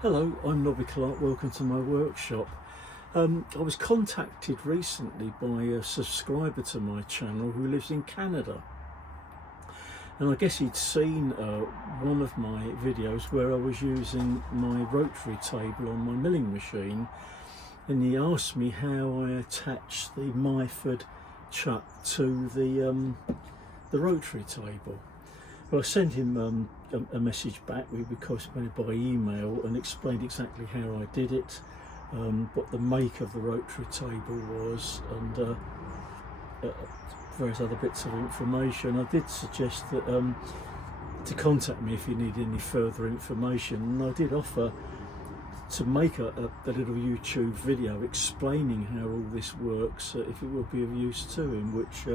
Hello, I'm Nobby Clark, welcome to my workshop. I was contacted recently by a subscriber to my channel who lives in Canada, and I guess he'd seen one of my videos where I was using my rotary table on my milling machine, and he asked me how I attach the Myford chuck to the rotary table. Well, I sent him a message back. We corresponded by email and explained exactly how I did it, what the make of the rotary table was, and various other bits of information. I did suggest that to contact me if you need any further information, and I did offer to make a little YouTube video explaining how all this works, if it would be of use to him, which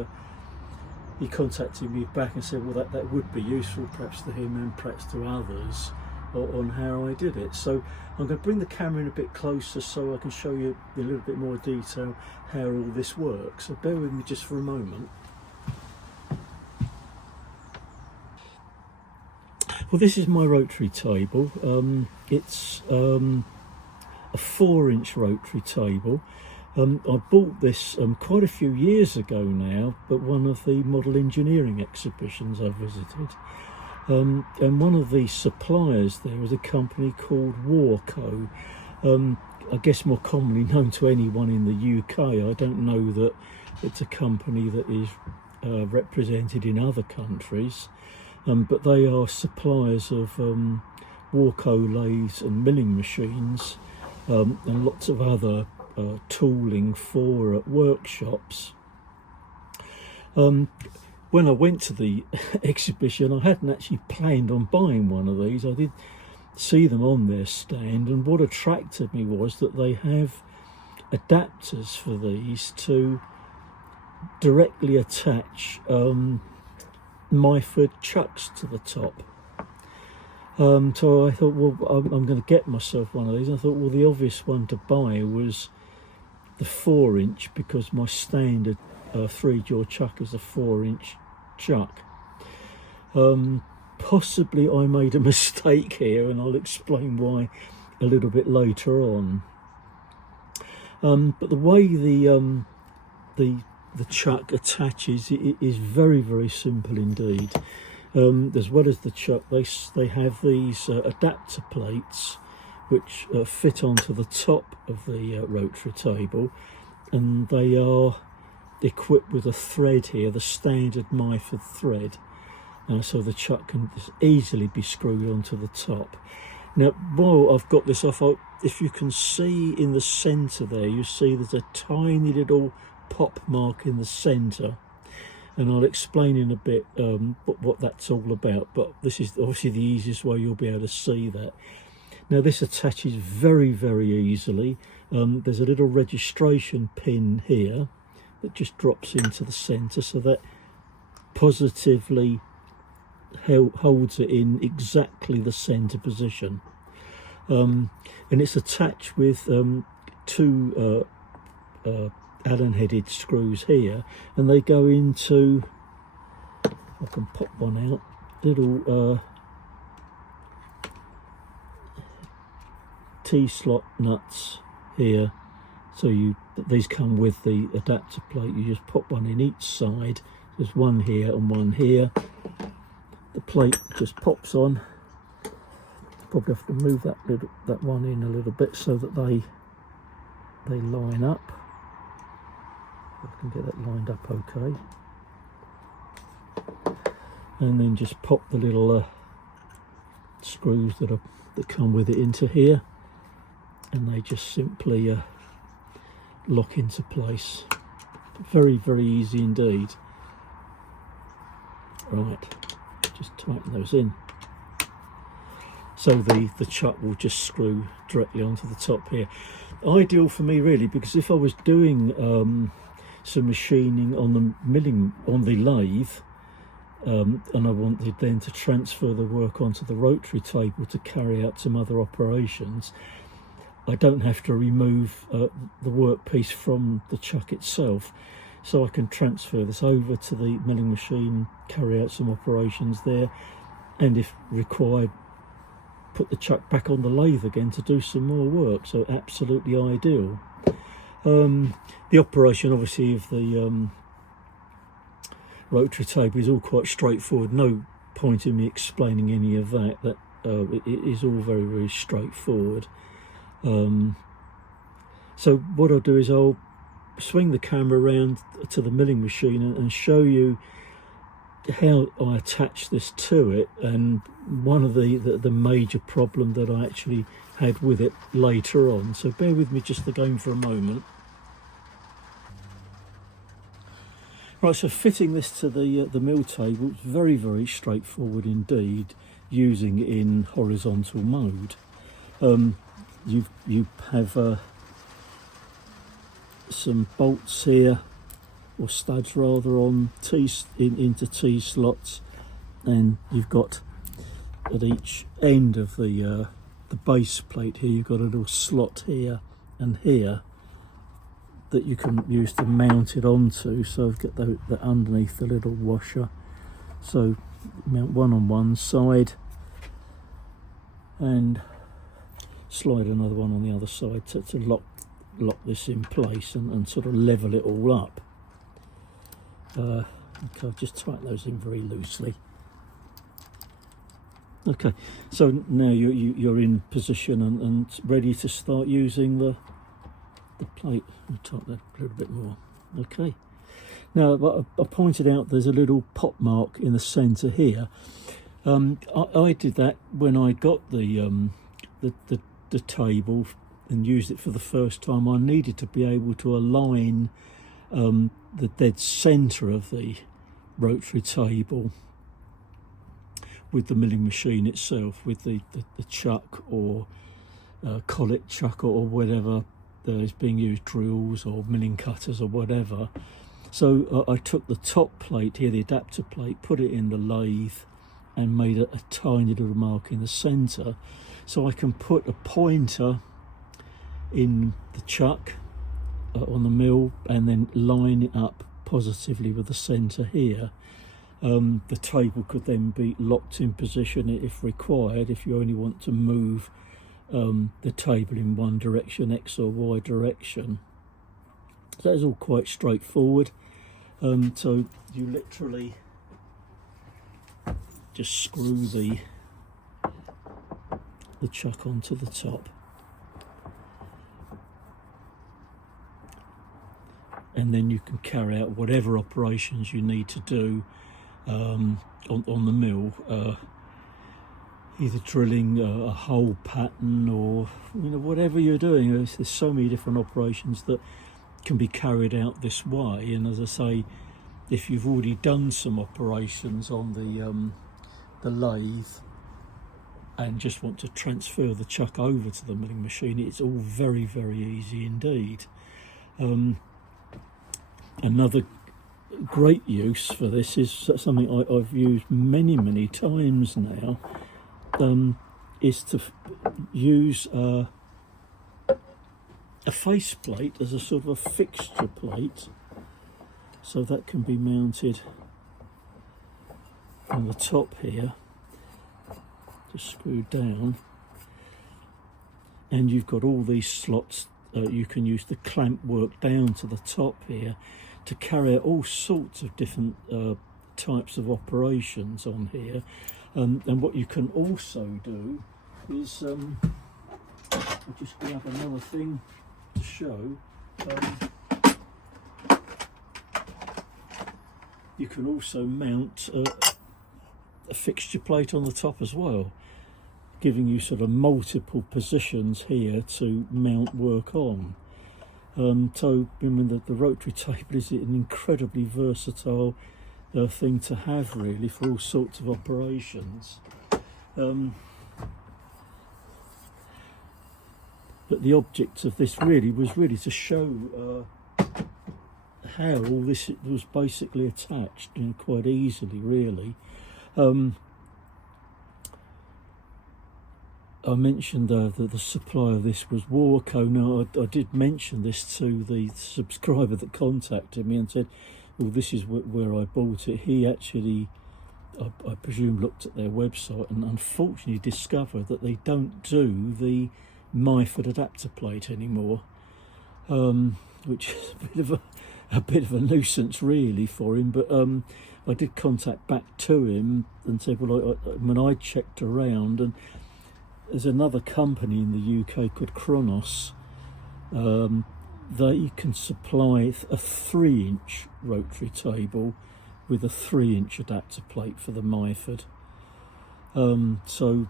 he contacted me back and said, well, that would be useful perhaps to him and perhaps to others on how I did it. So I'm going to bring the camera in a bit closer so I can show you in a little bit more detail how all this works. So bear with me just for a moment. Well, this is my rotary table. It's a 4-inch rotary table. I bought this quite a few years ago now, but one of the model engineering exhibitions I visited. And one of the suppliers there was a company called Warco. I guess more commonly known to anyone in the UK. I don't know that it's a company that is represented in other countries, but they are suppliers of Warco lathes and milling machines, and lots of other tooling for workshops. When I went to the exhibition, I hadn't actually planned on buying one of these. I did see them on their stand, and what attracted me was that they have adapters for these to directly attach Myford chucks to the top. So I thought, well, I'm going to get myself one of these. I thought, well, the obvious one to buy was the 4-inch, because my standard 3-jaw chuck is a 4-inch chuck. Possibly I made a mistake here, and I'll explain why a little bit later on. But the way the chuck attaches is very, very simple indeed. As well as the chuck, they have these adapter plates which fit onto the top of the rotary table, and they are equipped with a thread here, the standard Myford thread, so the chuck can easily be screwed onto the top. Now, while I've got this off, if you can see in the centre there, you see there's a tiny little pop mark in the centre, and I'll explain in a bit what that's all about, but this is obviously the easiest way you'll be able to see that. Now, this attaches very, very easily. There's a little registration pin here that just drops into the centre, so that positively holds it in exactly the centre position. And it's attached with two Allen-headed screws here, and they go into, I can pop one out, little T-slot nuts here. So these come with the adapter plate. You just pop one in each side. There's one here and one here. The plate just pops on. Probably have to move that one in a little bit so that they line up. I can get that lined up okay. And then just pop the little screws that come with it into here, and they just simply lock into place. Very, very easy indeed. Right, just tighten those in. So the chuck will just screw directly onto the top here. Ideal for me really, because if I was doing some machining on the lathe, and I wanted then to transfer the work onto the rotary table to carry out some other operations, I don't have to remove the workpiece from the chuck itself, so I can transfer this over to the milling machine, carry out some operations there, and if required, put the chuck back on the lathe again to do some more work. So absolutely ideal. The operation obviously of the rotary table is all quite straightforward. No point in me explaining any of that. It is all very, very straightforward. So what I'll do is I'll swing the camera around to the milling machine and show you how I attach this to it, and one of the major problem that I actually had with it later on. So bear with me just again for a moment. Right, so fitting this to the mill table is very, very straightforward indeed, using it in horizontal mode. You have some bolts here, or studs rather, on into T slots, and you've got at each end of the base plate here, you've got a little slot here and here that you can use to mount it onto. So I've got that underneath the little washer, so mount one on one side and slide another one on the other side to lock this in place and sort of level it all up. Okay, I'll just tighten those in very loosely. Okay, so now you're in position and ready to start using the plate. I'll tighten that a little bit more. Okay, now I pointed out there's a little pot mark in the centre here. I did that when I got the table and used it for the first time. I needed to be able to align the dead centre of the rotary table with the milling machine itself, with the chuck or collet chuck or whatever that is being used, drills or milling cutters or whatever. So I took the top plate here, the adapter plate, put it in the lathe and made a tiny little mark in the centre, so I can put a pointer in the chuck on the mill and then line it up positively with the centre here. The table could then be locked in position if required, if you only want to move the table in one direction, X or Y direction. So that's all quite straightforward. So you literally just screw the chuck onto the top, and then you can carry out whatever operations you need to do on the mill, either drilling a hole pattern or whatever you're doing. There's so many different operations that can be carried out this way. And as I say, if you've already done some operations on the lathe and just want to transfer the chuck over to the milling machine, it's all very, very easy indeed. Another great use for this is something I've used many times now, is to use a faceplate as a sort of a fixture plate, so that can be mounted on the top here, just screwed down, and you've got all these slots you can use to clamp work down to the top here to carry out all sorts of different types of operations on here. And what you can also do is, I'll just grab another thing to show. You can also mount a fixture plate on the top as well, giving you sort of multiple positions here to mount work on. So I mean, the rotary table is an incredibly versatile thing to have, really, for all sorts of operations. But the object of this was to show how all this was basically attached, quite easily, really. I mentioned that the supplier of this was Warco. Now, I did mention this to the subscriber that contacted me and said, well, this is where I bought it. He actually I presume looked at their website and unfortunately discovered that they don't do the Myford adapter plate anymore, which is a bit of a nuisance really for him. But I did contact back to him and said, well, when I checked around, and there's another company in the UK called Kronos. They can supply a 3-inch rotary table with a 3-inch adapter plate for the Myford. So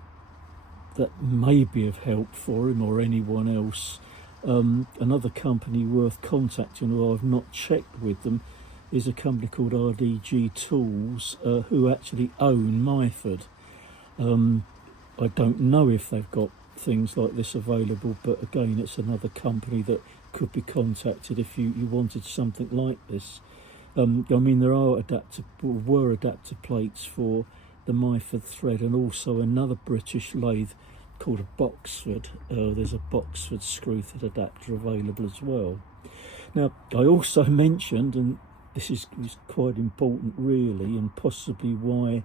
that may be of help for him or anyone else. Another company worth contacting, who I've not checked with them, is a company called RDG Tools, who actually own Myford. I don't know if they've got things like this available, but again, it's another company that could be contacted if you wanted something like this. I mean, there were adapter plates for the Myford thread, and also another British lathe called a Boxford. There's a Boxford screw thread adapter available as well. Now, I also mentioned, and this is quite important really, and possibly why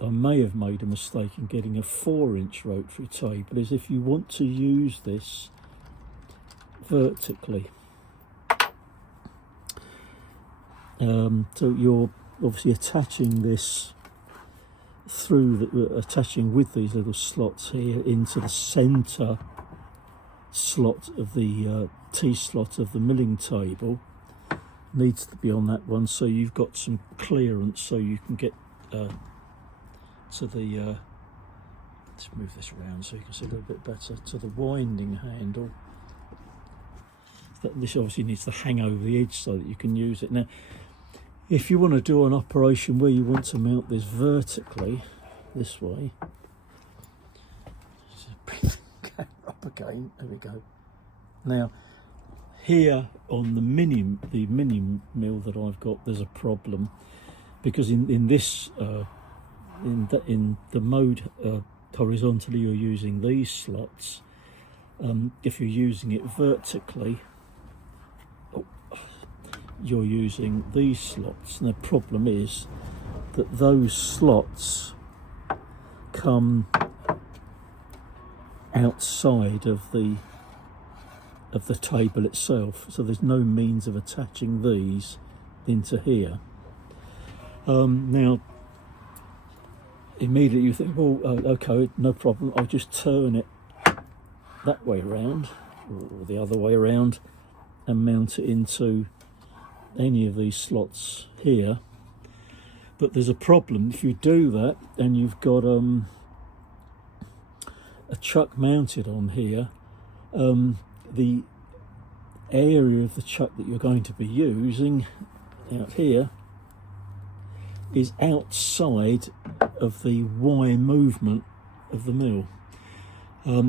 I may have made a mistake in getting a 4-inch rotary table, is if you want to use this vertically. So you're obviously attaching this attaching with these little slots here into the centre slot of the T-slot of the milling table. Needs to be on that one, so you've got some clearance so you can get to the let's move this around so you can see a little bit better, to the winding handle. This obviously needs to hang over the edge so that you can use it. Now, if you want to do an operation where you want to mount this vertically, this way, just bring the camera up again, there we go. Now, here on the mini mill that I've got, there's a problem, because in this in the mode horizontally, you're using these slots. If you're using it vertically, you're using these slots, and the problem is that those slots come outside of the table itself, so there's no means of attaching these into here. Now, immediately you think, well, okay, no problem, I'll just turn it that way around or the other way around and mount it into any of these slots here. But there's a problem if you do that and you've got a chuck mounted on here. The area of the chuck that you're going to be using out here is outside of the Y movement of the mill.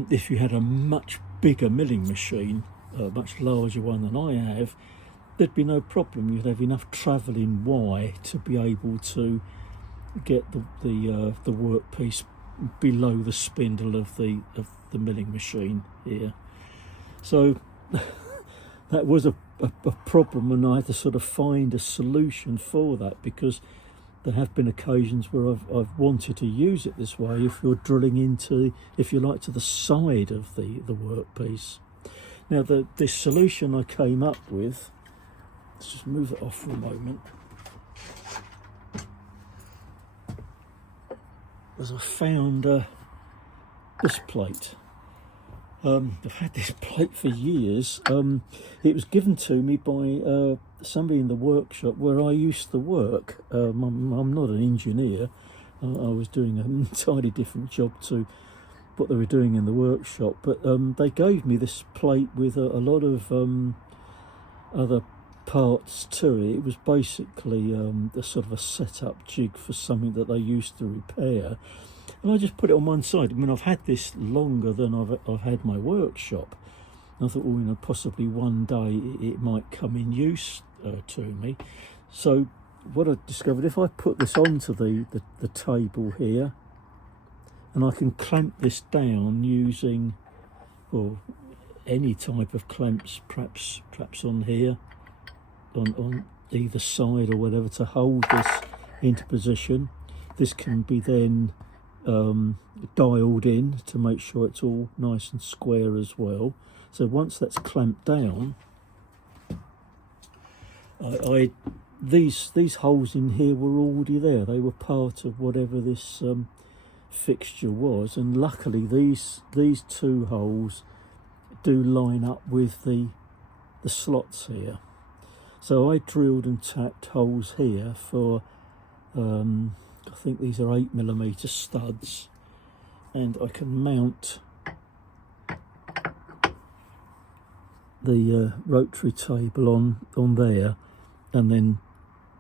If you had a much bigger milling machine, a much larger one than I have, there'd be no problem. You'd have enough travel in Y to be able to get the workpiece below the spindle of the milling machine here. So that was a problem, and I had to sort of find a solution for that, because there have been occasions where I've wanted to use it this way if you're drilling into, if you like, to the side of the workpiece. Now the solution I came up with, let's just move it off for a moment, was I found this plate. I've had this plate for years. It was given to me by somebody in the workshop where I used to work. I'm not an engineer. I was doing an entirely different job to what they were doing in the workshop. But they gave me this plate with a lot of other parts to it. It was basically a sort of a set-up jig for something that they used to repair. And I just put it on one side. I mean, I've had this longer than I've had my workshop. And I thought, well, possibly one day it might come in use to me. So what I discovered, if I put this onto the table here, and I can clamp this down using, well, any type of clamps, perhaps on here, on either side or whatever, to hold this into position. this can be then dialed in to make sure it's all nice and square as well. So once that's clamped down, these holes in here were already there. They were part of whatever this fixture was, and luckily these two holes do line up with the slots here. So I drilled and tapped holes here for I think these are 8mm studs, and I can mount the rotary table on there and then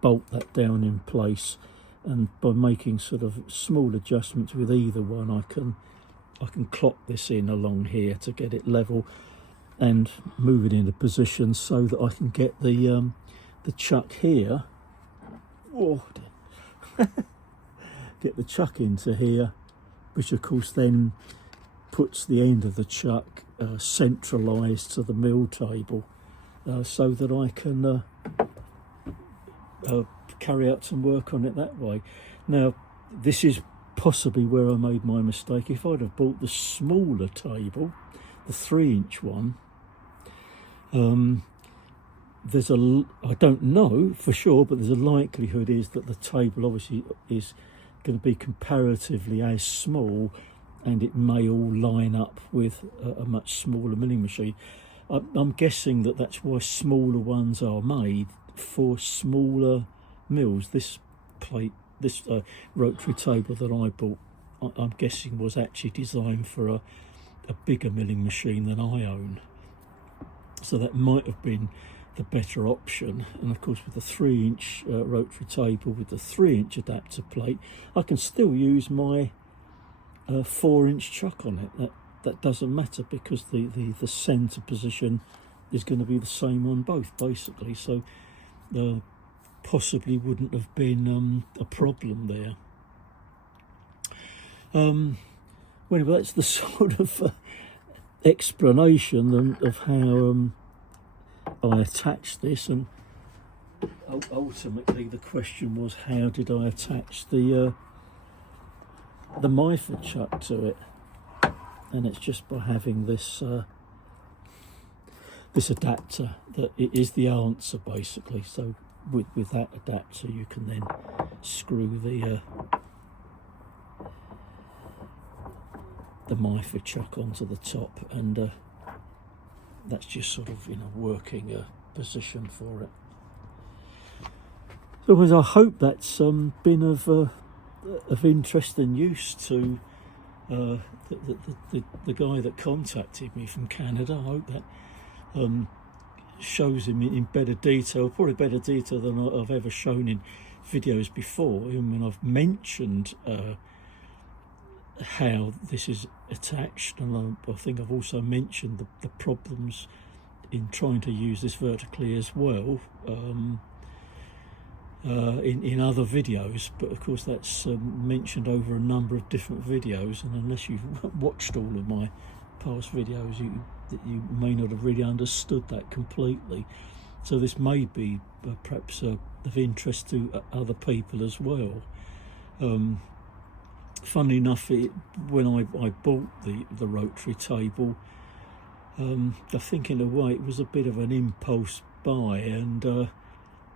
bolt that down in place. And by making sort of small adjustments with either one, I can clock this in along here to get it level and move it into position so that I can get the chuck here. Oh, get the chuck into here, which of course then puts the end of the chuck centralised to the mill table, so that I can carry out some work on it that way. Now, this is possibly where I made my mistake. If I'd have bought the smaller table, the 3-inch one, I don't know for sure, but there's a likelihood is that the table obviously is going to be comparatively as small, and it may all line up with a much smaller milling machine. I'm guessing that that's why smaller ones are made for smaller mills. This rotary table that I bought, I'm guessing was actually designed for a bigger milling machine than I own. So that might have been the better option. And of course, with the 3-inch rotary table with the 3-inch adapter plate, I can still use my 4-inch chuck on it. That doesn't matter, because the centre position is going to be the same on both, basically. So possibly wouldn't have been a problem there. Well, that's the sort of explanation of how I attached this, and ultimately the question was, how did I attach the Myford chuck to it? And it's just by having this this adapter that it is the answer, basically. So with that adapter, you can then screw the Myford chuck onto the top, and that's just sort of in a working position for it. So as I hope that's been of interest and use to the guy that contacted me from Canada. I hope that shows him in better detail, probably better detail than I've ever shown in videos before. Even when I've mentioned how this is attached, and I think I've also mentioned the problems in trying to use this vertically as well in other videos. But of course that's mentioned over a number of different videos, and unless you've watched all of my past videos, you may not have really understood that completely. So this may be perhaps of interest to other people as well. Funnily enough, when I bought the rotary table, I think in a way it was a bit of an impulse buy, and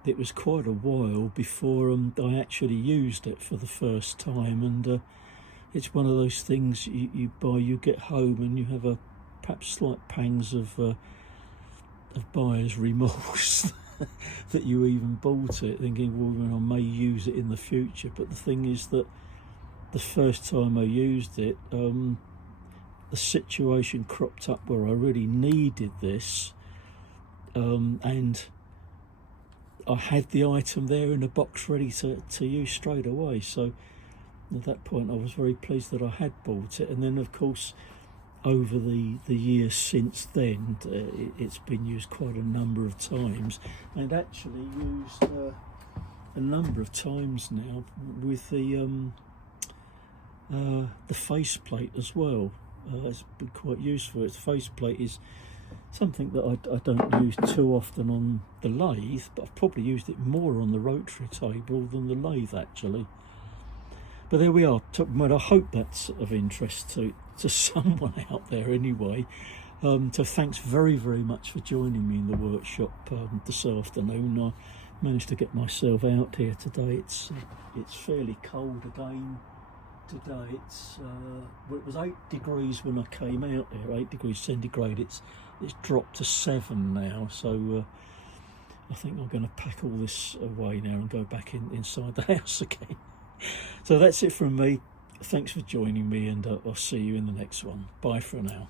it was quite a while before I actually used it for the first time. And it's one of those things you buy, you get home, and you have perhaps slight pangs of buyer's remorse that you even bought it, thinking, well, I may use it in the future. But the thing is that the first time I used it, the situation cropped up where I really needed this, and I had the item there in a box ready to use straight away. So at that point I was very pleased that I had bought it. And then of course over the years since then, it's been used quite a number of times, and actually used a number of times now with the faceplate as well. It's been quite useful. Its faceplate is something that I don't use too often on the lathe, but I've probably used it more on the rotary table than the lathe actually. But there we are. Well, I hope that's of interest to someone out there anyway. So thanks very, very much for joining me in the workshop this afternoon. I managed to get myself out here today. It's fairly cold again today. It was 8 degrees when I came out there, 8 degrees centigrade. It's dropped to 7 now, so I think I'm going to pack all this away now and go back inside the house again. So that's it from me. Thanks for joining me, and I'll see you in the next one. Bye for now.